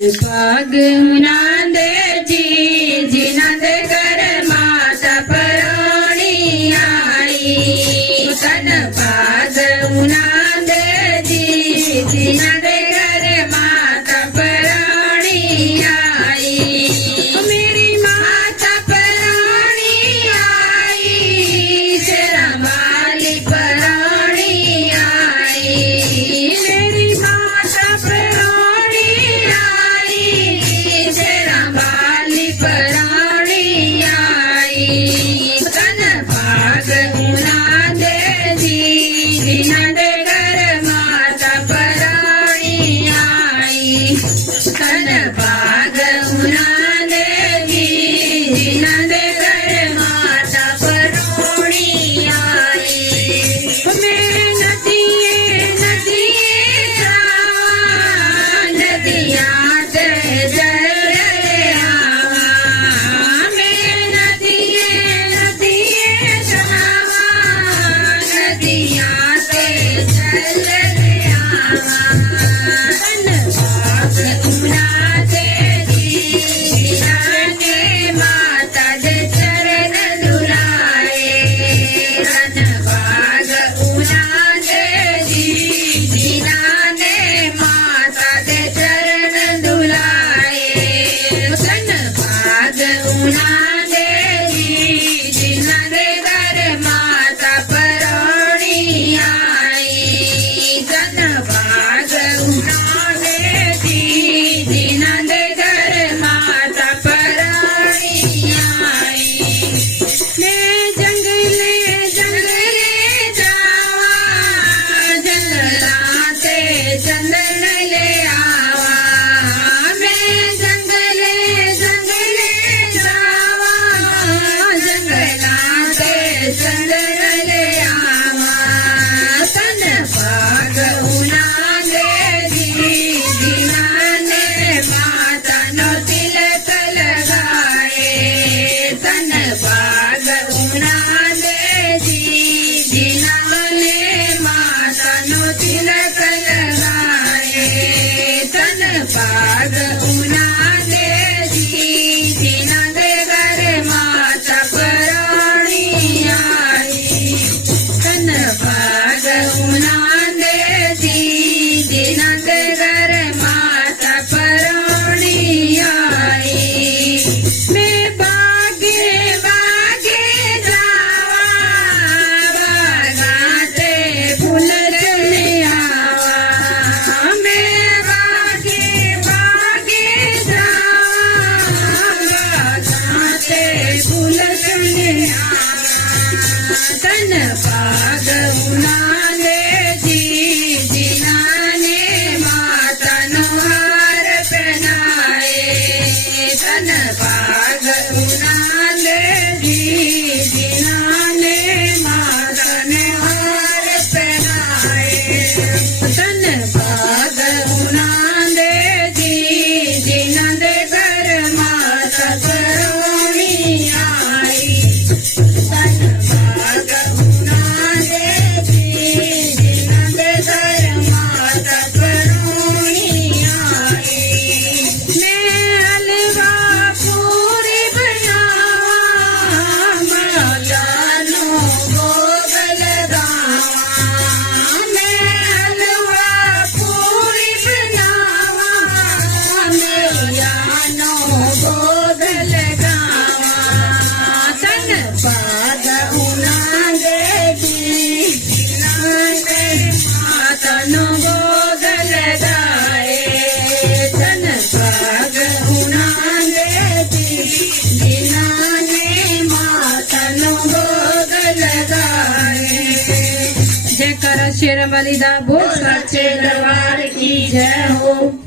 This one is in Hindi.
पाग मुनांदे जी जिनंद कर माता पराणी आई तन पाग मुनांदे जी जिनंद कर माता पराणी आई मेरी माता पराणी आई शेरा माली पराणी आई मेरी माता पराणी पराणी आई तन भाग मुनांदे जी जिनंद कर माता पराणी आई तन भाग मुनांदे जी जिनंद कर माता पराणी आई मैं नदिये नदिये जावा नदियां ते पाग मुनांदे जी जिनंद कर माता पराणी आई तन पाग मुनांदे जी जिनंद कर माता पराणी आई मैं बागे बागे जावा बागाते फूल चले आवा मैं फूल चले तन पाग मुनांदे जी जिनाने माता नो हार पहनाए तन पाग मुनांदे जी जिनाने माता ने हार पहनाए तन पाग मुनांदे जी जिनंद कर माता पराणी आई तन भाग मुनांदे जी जिनंद कर माता पराणी आई मैं हलवा पूरी बनावा माता नो भोग लगावा मैं हलवा पूरी बनावा मैया नो भोग लगावा तन पाग मुनांदे जी जिनंद माता नो भोग लगाए तन पाग मुनांदे जी जिनाने माता नो भोग लगाए जयकारा शेरावाली दा बोल सच्चे दरबार की जय हो।